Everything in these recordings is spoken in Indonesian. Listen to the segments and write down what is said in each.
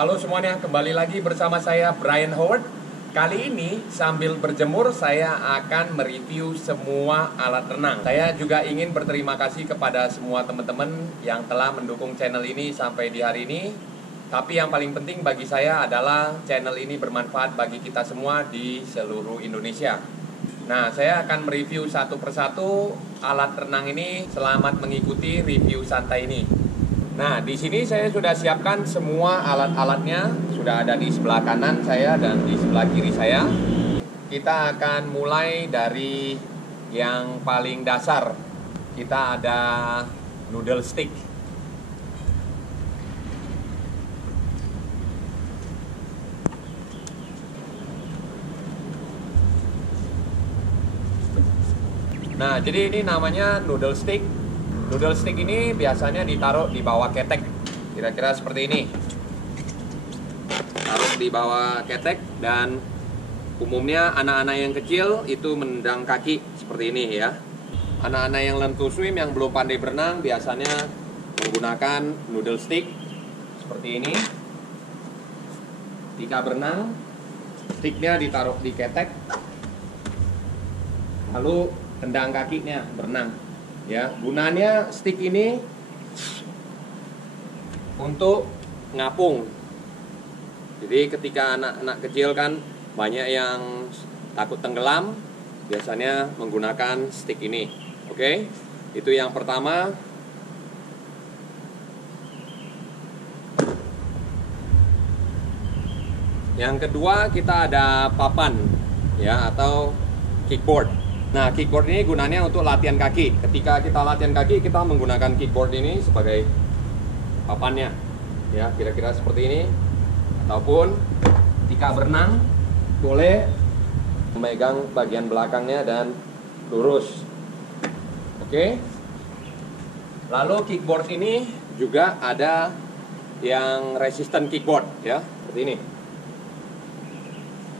Halo semuanya, kembali lagi bersama saya Brian Howard. Kali ini sambil berjemur saya akan mereview semua alat renang. Saya juga ingin berterima kasih kepada semua teman-teman yang telah mendukung channel ini sampai di hari ini. Tapi yang paling penting bagi saya adalah channel ini bermanfaat bagi kita semua di seluruh Indonesia. Nah, saya akan mereview satu persatu alat renang ini. Selamat mengikuti review santai ini. Nah, di sini saya sudah siapkan semua alat-alatnya. Sudah ada di sebelah kanan saya dan di sebelah kiri saya. Kita akan mulai dari yang paling dasar. Kita ada noodle stick. Nah, jadi ini namanya noodle stick. Noodle stick ini biasanya ditaruh di bawah ketek, kira-kira seperti ini. Taruh di bawah ketek, dan umumnya anak-anak yang kecil itu menendang kaki seperti ini ya. Anak-anak yang learn to swim yang belum pandai berenang biasanya menggunakan noodle stick seperti ini. Ketika berenang, sticknya ditaruh di ketek, lalu tendang kakinya berenang. Ya, gunanya stick ini untuk ngapung. Jadi ketika anak-anak kecil kan banyak yang takut tenggelam, biasanya menggunakan stick ini. Oke, itu yang pertama. Yang kedua kita ada papan ya, atau kickboard. Nah, kickboard ini gunanya untuk latihan kaki. Ketika kita latihan kaki, kita menggunakan kickboard ini sebagai papannya. Ya, kira-kira seperti ini. Ataupun ketika berenang, boleh memegang bagian belakangnya dan lurus. Oke. Lalu kickboard ini juga ada yang resistant kickboard ya, seperti ini.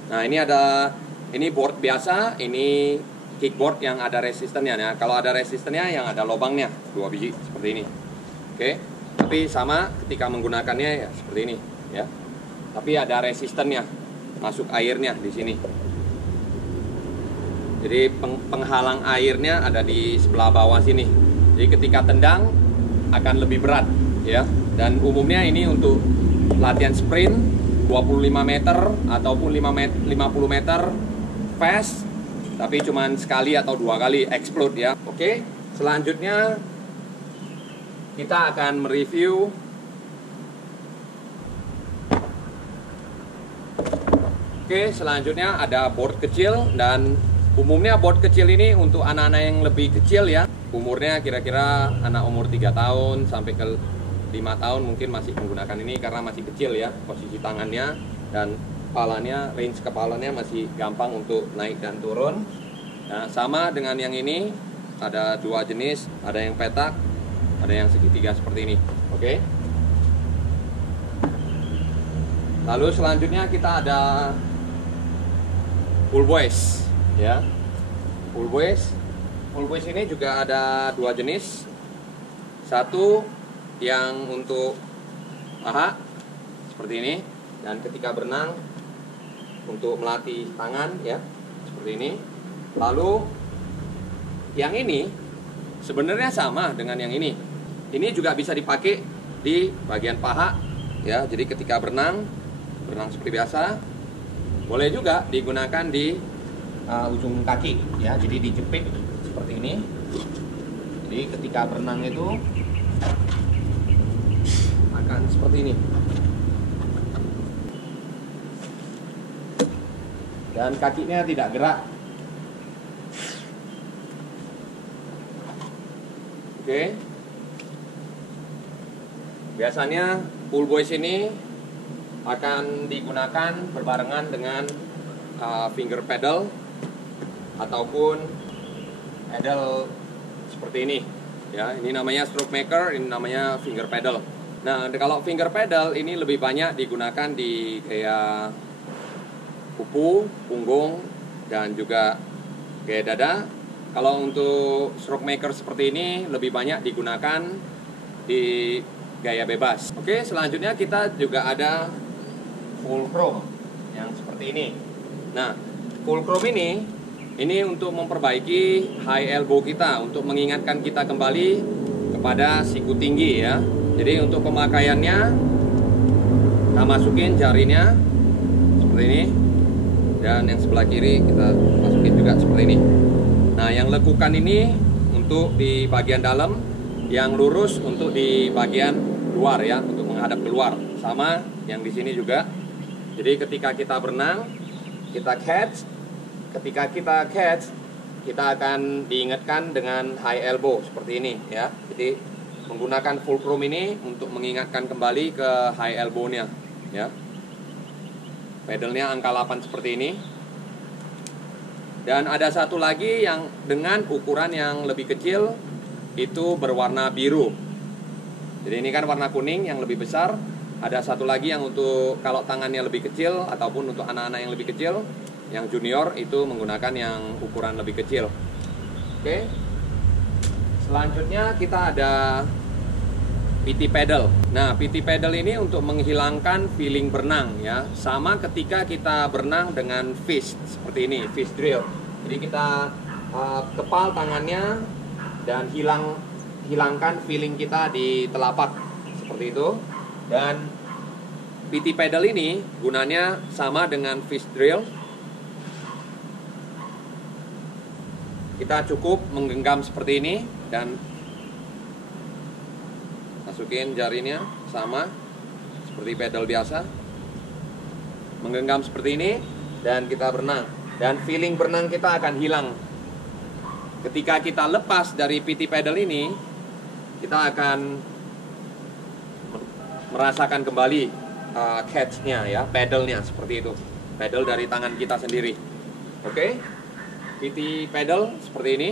Nah, ini board biasa, ini kickboard yang ada resistennya. Nah, kalau ada resistennya yang ada lubangnya 2 biji seperti ini. Oke. Tapi sama ketika menggunakannya ya seperti ini ya. Tapi ada resistennya, masuk airnya di sini. Jadi penghalang airnya ada di sebelah bawah sini. Jadi ketika tendang akan lebih berat ya. Dan umumnya ini untuk latihan sprint 25 meter ataupun 50 meter fast, tapi cuman sekali atau 2 kali explode ya. Oke, selanjutnya kita akan mereview selanjutnya ada board kecil. Dan umumnya board kecil ini untuk anak-anak yang lebih kecil ya. Umurnya kira-kira anak umur 3 tahun sampai ke 5 tahun mungkin masih menggunakan ini karena masih kecil ya, posisi tangannya dan kepalanya, range kepalanya masih gampang untuk naik dan turun. Nah, sama dengan yang ini, ada 2 jenis, ada yang petak, ada yang segitiga seperti ini. Oke. Lalu selanjutnya kita ada pool buoys ya. Pool buoys ini juga ada 2 jenis. Satu yang untuk paha seperti ini, dan ketika berenang untuk melatih tangan ya, seperti ini. Lalu yang ini sebenarnya sama dengan yang ini. Ini juga bisa dipakai di bagian paha ya. Jadi ketika berenang seperti biasa. Boleh juga digunakan di ujung kaki ya. Jadi dijepit seperti ini. Jadi ketika berenang itu akan seperti ini. Dan kakinya tidak gerak. Oke. Biasanya pool buoys ini akan digunakan berbarengan dengan finger pedal ataupun pedal seperti ini ya. Ini namanya stroke maker, ini namanya finger pedal. Nah, kalau finger pedal ini lebih banyak digunakan di kayak kuku, punggung, dan juga gaya dada. Kalau untuk stroke maker seperti ini lebih banyak digunakan di gaya bebas. Oke, selanjutnya kita juga ada full chrome yang seperti ini. Nah, full chrome ini untuk memperbaiki high elbow kita, untuk mengingatkan kita kembali kepada siku tinggi ya. Jadi untuk pemakaiannya, kita masukin jarinya seperti ini, dan yang sebelah kiri kita masukin juga seperti ini. Nah, yang lekukan ini untuk di bagian dalam, yang lurus untuk di bagian luar ya, untuk menghadap keluar. Sama yang di sini juga. Jadi ketika kita berenang, kita catch. Ketika kita catch, kita akan diingatkan dengan high elbow seperti ini ya. Jadi menggunakan full chrome ini untuk mengingatkan kembali ke high elbow-nya ya. Pedalnya angka 8 seperti ini. Dan ada satu lagi yang dengan ukuran yang lebih kecil, itu berwarna biru. Jadi ini kan warna kuning yang lebih besar. Ada satu lagi yang untuk kalau tangannya lebih kecil, ataupun untuk anak-anak yang lebih kecil, yang junior itu menggunakan yang ukuran lebih kecil. Oke. Selanjutnya kita ada PT pedal. Nah, PT pedal ini untuk menghilangkan feeling berenang ya. Sama ketika kita berenang dengan fish seperti ini, fish drill. Jadi kita kepal tangannya dan hilangkan feeling kita di telapak seperti itu. Dan PT pedal ini gunanya sama dengan fish drill. Kita cukup menggenggam seperti ini dan masukin jarinya sama seperti pedal biasa, menggenggam seperti ini, dan kita berenang. Dan feeling berenang kita akan hilang. Ketika kita lepas dari PT pedal ini, kita akan merasakan kembali catch-nya ya, pedalnya seperti itu, pedal dari tangan kita sendiri. Oke, PT pedal seperti ini,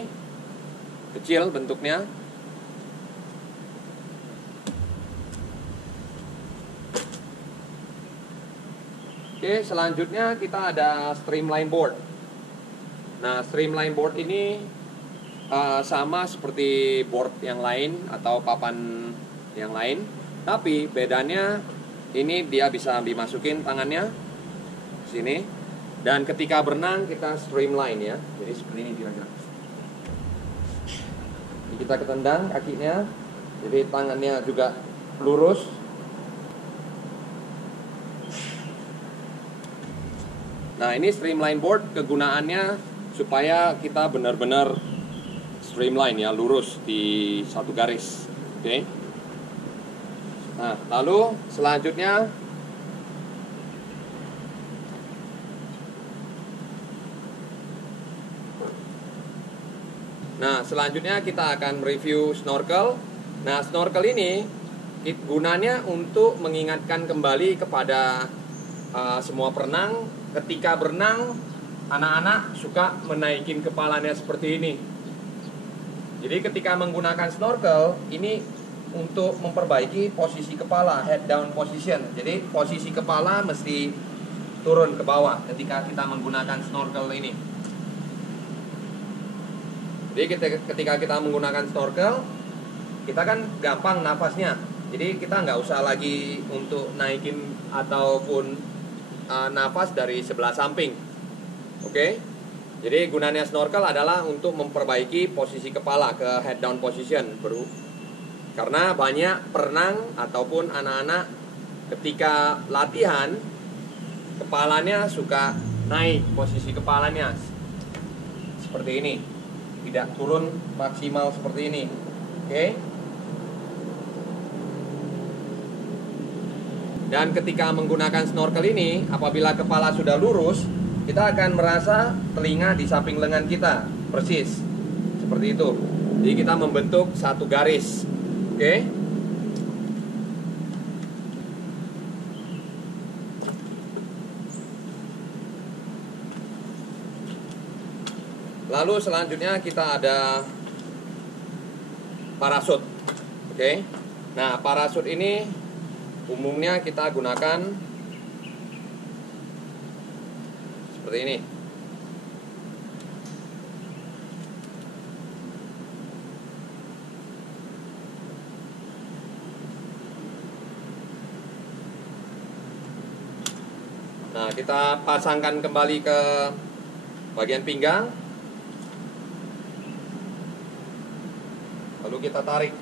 kecil bentuknya. Oke, selanjutnya kita ada streamline board. Nah, streamline board ini sama seperti board yang lain atau papan yang lain, tapi bedanya ini dia bisa dimasukin tangannya sini, dan ketika berenang kita streamline ya. Jadi seperti ini kira-kira. Kita ketendang kakinya, jadi tangannya juga lurus. Nah, ini streamline board kegunaannya supaya kita benar-benar streamline ya, lurus di satu garis. Oke. Nah, lalu selanjutnya kita akan review snorkel. Nah, snorkel ini gunanya untuk mengingatkan kembali kepada semua perenang. Ketika berenang, anak-anak suka menaikin kepalanya seperti ini. Jadi ketika menggunakan snorkel, ini untuk memperbaiki posisi kepala, head down position. Jadi posisi kepala mesti turun ke bawah ketika kita menggunakan snorkel ini. Jadi ketika kita menggunakan snorkel, kita kan gampang nafasnya. Jadi kita nggak usah lagi untuk naikin ataupun nafas dari sebelah samping. Oke. Jadi gunanya snorkel adalah untuk memperbaiki posisi kepala ke head down position, bro. Karena banyak perenang ataupun anak-anak ketika latihan, kepalanya suka naik posisi kepalanya seperti ini, tidak turun maksimal seperti ini. Oke. Dan ketika menggunakan snorkel ini, apabila kepala sudah lurus, kita akan merasa telinga di samping lengan kita persis seperti itu. Jadi kita membentuk satu garis. Oke. Lalu selanjutnya kita ada parasut. Oke. Nah, parasut ini umumnya kita gunakan seperti ini. Nah, kita pasangkan kembali ke bagian pinggang. Lalu kita tarik.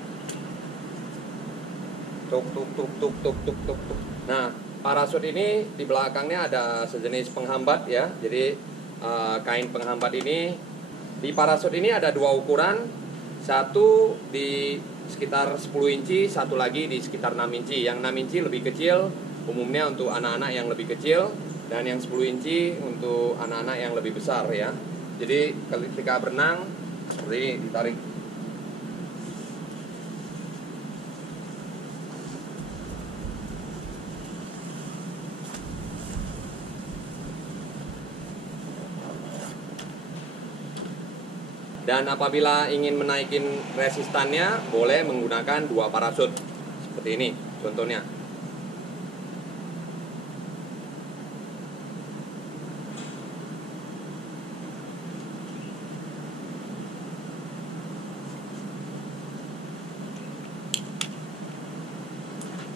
Tuk tuk tuk tuk tuk tuk tuk tuk. Nah, parasut ini di belakangnya ada sejenis penghambat ya. Jadi kain penghambat ini di parasut ini ada dua ukuran. Satu di sekitar 10 inci, satu lagi di sekitar 6 inci. Yang 6 inci lebih kecil, umumnya untuk anak-anak yang lebih kecil, dan yang 10 inci untuk anak-anak yang lebih besar ya. Jadi ketika berenang seperti ini, ditarik. Dan apabila ingin menaikin resistannya, boleh menggunakan dua parasut seperti ini contohnya.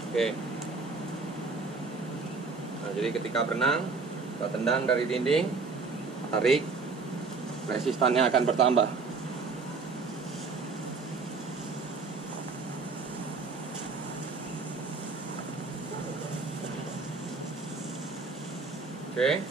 Oke. Nah, jadi ketika berenang, kita tendang dari dinding, tarik, resistannya akan bertambah. Oke.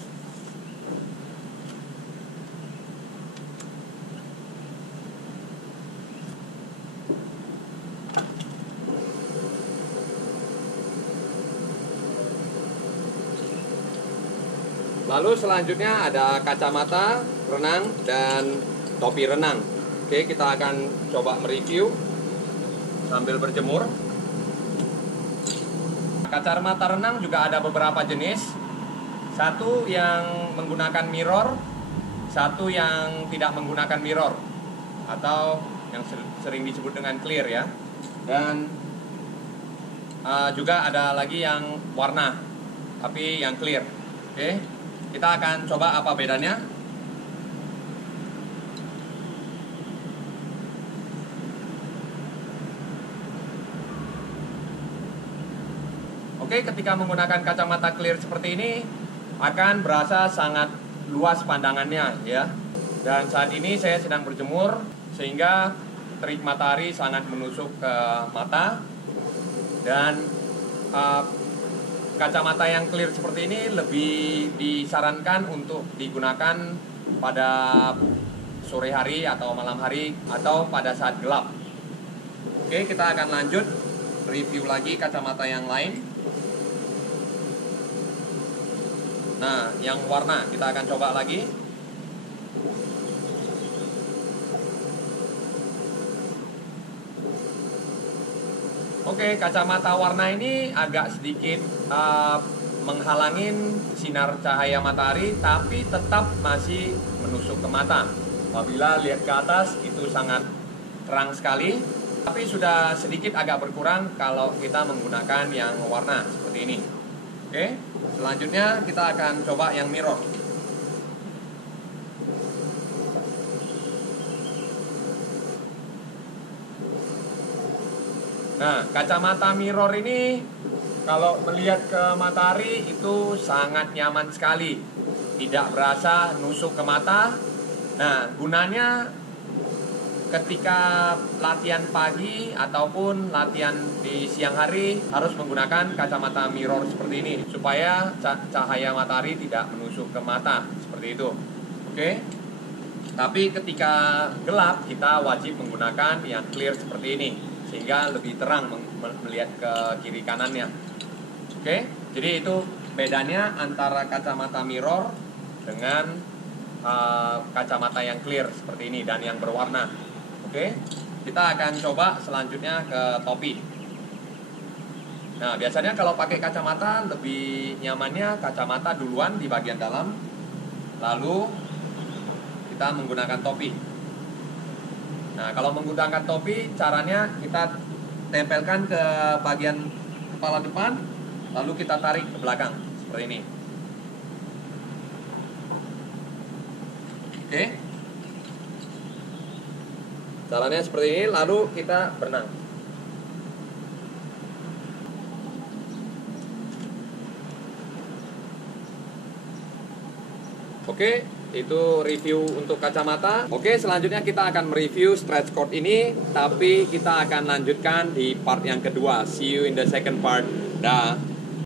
Lalu selanjutnya ada kacamata renang dan topi renang. Oke, kita akan coba mereview sambil berjemur. Kacamata renang juga ada beberapa jenis. Satu yang menggunakan mirror, satu yang tidak menggunakan mirror, atau yang sering disebut dengan clear ya. Dan juga ada lagi yang warna, tapi yang clear. Oke, kita akan coba apa bedanya. Oke, ketika menggunakan kacamata clear seperti ini akan berasa sangat luas pandangannya ya. Dan saat ini saya sedang berjemur sehingga terik matahari sangat menusuk ke mata. Dan kacamata yang clear seperti ini lebih disarankan untuk digunakan pada sore hari atau malam hari atau pada saat gelap. Oke, kita akan lanjut review lagi kacamata yang lain. Nah, yang warna kita akan coba lagi. Oke, kacamata warna ini agak sedikit menghalangin sinar cahaya matahari, tapi tetap masih menusuk ke mata. Apabila lihat ke atas itu sangat terang sekali, tapi sudah sedikit agak berkurang kalau kita menggunakan yang warna seperti ini. Oke, selanjutnya kita akan coba yang mirror. Nah, kacamata mirror ini kalau melihat ke matahari itu sangat nyaman sekali. Tidak berasa nusuk ke mata. Nah, gunanya ketika latihan pagi ataupun latihan di siang hari harus menggunakan kacamata mirror seperti ini supaya cahaya matahari tidak menusuk ke mata seperti itu. Oke. Tapi ketika gelap kita wajib menggunakan yang clear seperti ini sehingga lebih terang melihat ke kiri kanannya. Oke. Jadi itu bedanya antara kacamata mirror dengan kacamata yang clear seperti ini dan yang berwarna. Oke, kita akan coba selanjutnya ke topi. Nah, biasanya kalau pakai kacamata lebih nyamannya kacamata duluan di bagian dalam, lalu kita menggunakan topi. Nah, kalau menggunakan topi, caranya kita tempelkan ke bagian kepala depan, lalu kita tarik ke belakang seperti ini. Oke. Caranya seperti ini, lalu kita berenang. Oke, itu review untuk kacamata. Oke, selanjutnya kita akan mereview stretch cord ini, tapi kita akan lanjutkan di part yang kedua. See you in the second part. Dah.